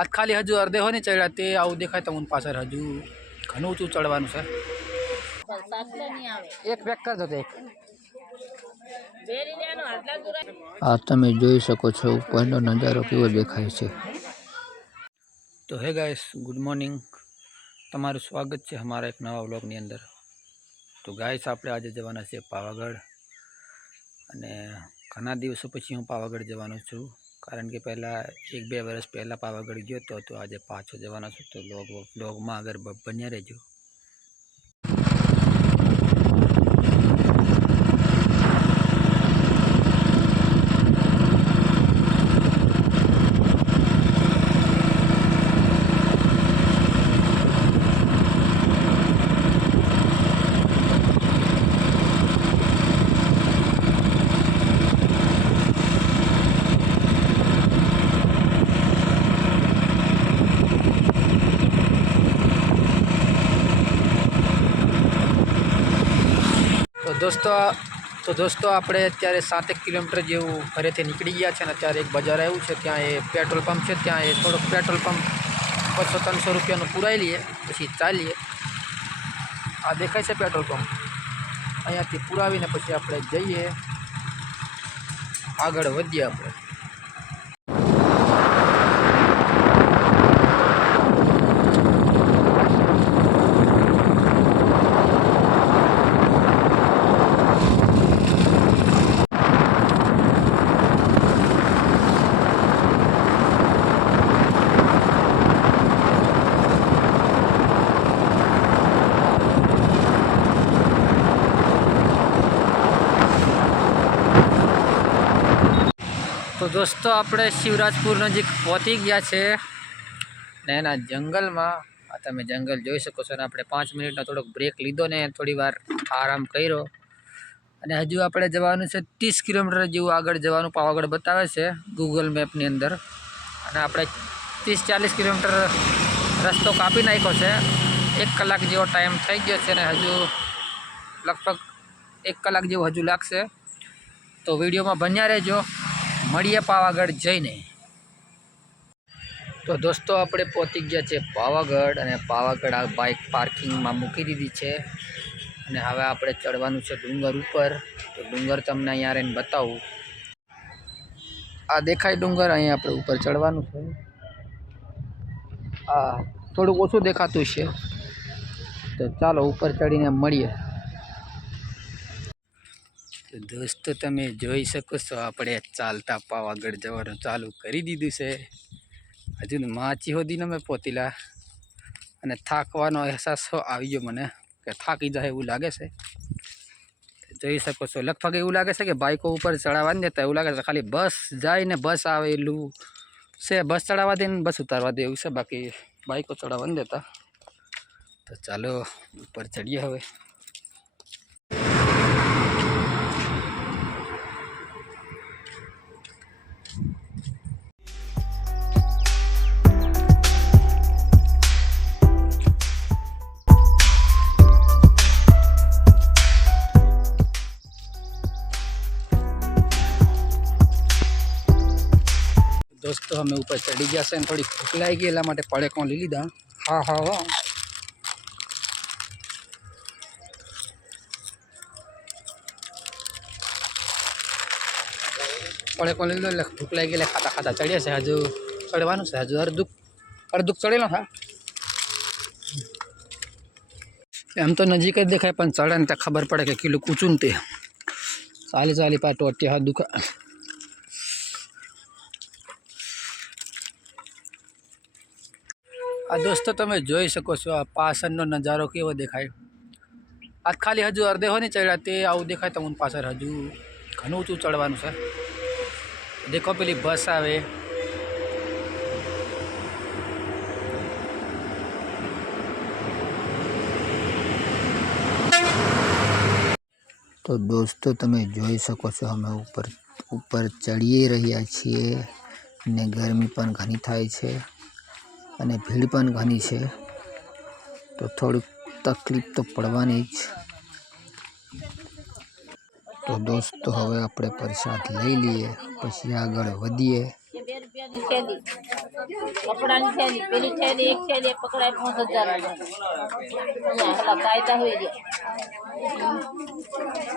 આજ ખાલી હજુ અડધે હોય ને ચડ્યા તે આવું દેખાય તમને પાછળ હજુ ઘણું ઊંચું ચડવાનું છે. એક પેક કરજો તો આ તમે જોઈ શકો છો ઉપરનો નજારો કેવો દેખાય છે. તો હે ગાઈસ ગુડ મોર્નિંગ તમારું સ્વાગત છે અમારા એક નવા વ્લોગની અંદર. તો ગાઈસ આપણે આજે જવાના છે પાવાગઢ. અને ઘણા દિવસો પછી હું પાવાગઢ જવાનો છું. કારણ કે પહેલાં એક બે વર્ષ પહેલાં પાવાગઢ ગયો હતો તો આજે પાછો જવાનો છું. તો લોગ વ્લોગમાં આગળ બન્યા રહેજો. દોસ્તો, તો દોસ્તો આપણે અત્યારે સાતેક કિલોમીટર જેવું ઘરેથી નીકળી ગયા છે અને અત્યારે એક બજાર આવ્યું છે. ત્યાં એ પેટ્રોલ પંપ છે. ત્યાં એ થોડોક પેટ્રોલ પંપ બસો ત્રણસો રૂપિયાનું પુરાઈ લઈએ, પછી ચાલીએ. આ દેખાય છે પેટ્રોલ પંપ. અહીંયાથી પુરાવીને પછી આપણે જઈએ. આગળ વધીએ આપણે. તો દોસ્તો, આપણે શિવરાજપુર નજીક પહોંચી ગયા છે ને એના જંગલમાં. આ તમે જંગલ જોઈ શકો છો અને આપણે પાંચ મિનિટનો થોડોક બ્રેક લીધો ને, થોડી વાર આરામ કર્યો. અને હજુ આપણે જવાનું છે ત્રીસ કિલોમીટર જેવું આગળ જવાનું પાવાગઢ બતાવે છે ગૂગલ મેપની અંદર. અને આપણે ત્રીસ ચાલીસ કિલોમીટર રસ્તો કાપી નાખ્યો છે. એક કલાક જેવો ટાઈમ થઈ ગયો છે ને, હજુ લગભગ એક કલાક જેવું હજુ લાગશે. તો વિડીયોમાં બન્યા રહેજો. મળીએ પાવાગઢ જઈને. તો દોસ્તો, આપણે પહોંચી ગયા છે પાવાગઢ અને પાવાગઢ આ બાઇક પાર્કિંગમાં મૂકી દીધી છે. અને હવે આપણે ચડવાનું છે ડુંગર ઉપર. તો ડુંગર તમને અહીંયા રહીને બતાવું. આ દેખાય ડુંગર, અહીંયા આપણે ઉપર ચડવાનું છે. આ થોડુંક ઓછું દેખાતું છે તો ચાલો, ઉપર ચડીને મળીએ. તો દોસ્તો, તમે જોઈ શકો છો, આપણે ચાલતા પાવાગઢ જવાનું ચાલુ કરી દીધું છે. હજુ માચી સુધી મેં પોતીલા. અને થાકવાનો અહેસાસ આવી ગયો મને, કે થાકી જાય એવું લાગે છે. જોઈ શકો છો, લગભગ એવું લાગે છે કે બાઇકો ઉપર ચડાવવાની દેતા, એવું લાગે છે ખાલી બસ જાય ને બસ આવે એટલું છે, બસ ચડાવવા દે ને બસ ઉતારવા દે એવું છે, બાકી બાઇકો ચડાવવાની દેતા. તો ચાલો, ઉપર ચડીએ હવે. દોસ્તો, અમે ઉપર ચડી ગયા છે અને થોડી ભૂખ લાગી ગઈ એટલા માટે પડેકો લઈ લીધા. હા હા હા. પડેકો લઈ લીધો એટલે ભૂખ લાગી એટલે ખાતા ખાતા ચડ્યા છે. હજુ ચડવાનું છે. હજુ અડધું અડધું ચડેલો હા એમ તો નજીક જ દેખાય, પણ ચડે ને ત્યાં ખબર પડે કે કિલો કૂચું ને તે. ચાલી ચાલી પાટો અત્યારે દુખા. આ દોસ્તો તમે જોઈ શકો છો, આ પાછળનો નજારો કેવો દેખાય. આજ ખાલી હજુ અડધે હોય ને ચડ્યા, તે આવું દેખાય તમને પાછળ હજુ ઘણું ઊંચું ચડવાનું છે. દેખો પેલી બસ આવે. તો દોસ્તો તમે જોઈ શકો છો, અમે ઉપર ઉપર ચડીએ રહ્યા છીએ ને ગરમી પણ ઘણી થાય છે. અને ભીડ પણ ઘણી છે. તો થોડીક તકલીફ તો પડવાની જ. તો દોસ્તો હવે આપણે પ્રસાદ લઈ લઈએ પછી આગળ વધીએ. કપડાની થેલી પેલી થેલી એક થેલી પકડાય પાંચ હજાર કાયદા હોય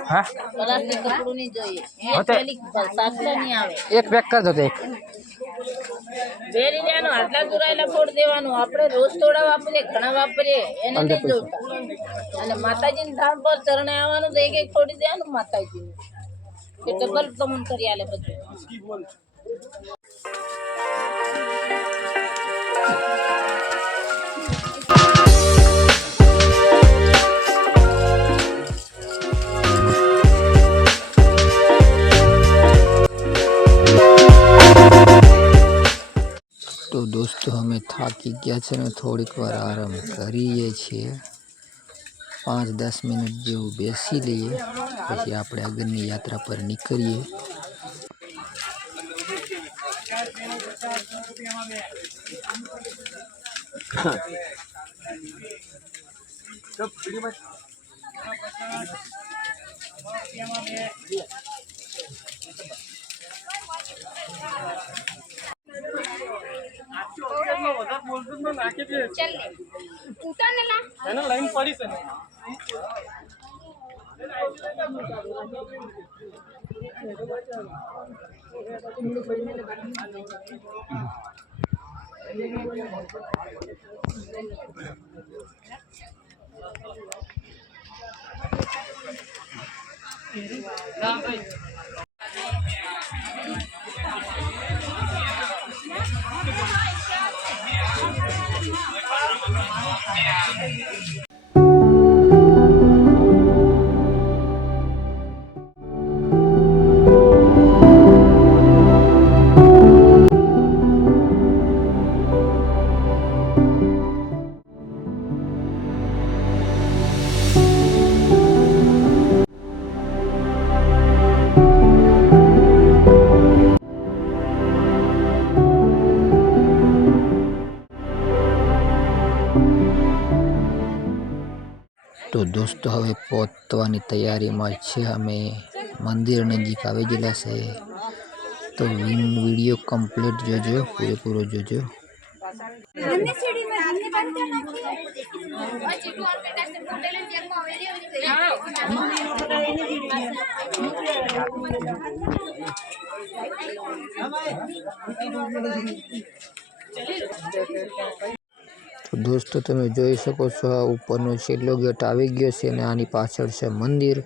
હા? પ્લાસ્ટિક કપડું નહીં જોઈએ. એ હા તે- થેલી સાચલો નહીં આવે. એક પેક કરી દો તો બેરી લેવાનું આટલા દુરાયેલા ફોડ દેવાનું આપણે રોજ થોડા વાપરીએ ઘણા વાપરીએ એને નહીં જોતા. અને માતાજીની ધામ પર ચરણે આવવાનું તો એક એક છોડી દેવાનું માતાજીને. કે ડબલ તમને કરી આલે બધું. તો દોસ્તો અમે થાકી ગયા છે ને થોડીક વાર આરામ કરીએ છીએ પાંચ દસ મિનિટ જેવું બેસી લઈએ પછી આપણે આગળની યાત્રા પર નીકળીએ તો चल ले टूटा ना ना है ना लाइन पड़ी से ना भाई દોસ્તો હવે પહોંચવાની તૈયારીમાં છે અમે મંદિર નજીક આવી ગયેલા છે તો વિન- વીડિયો કમ્પ્લીટ જોજો પૂરેપૂરો જોજો દોસ્તો તમે જોઈ શકો છો આ ઉપરનો છેલ્લો ગેટ આવી ગયો છે અને આની પાછળ છે મંદિર.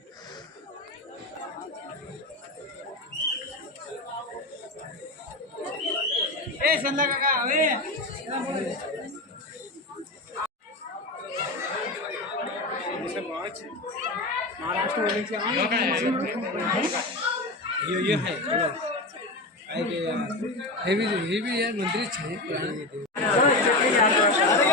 મંદિર છે.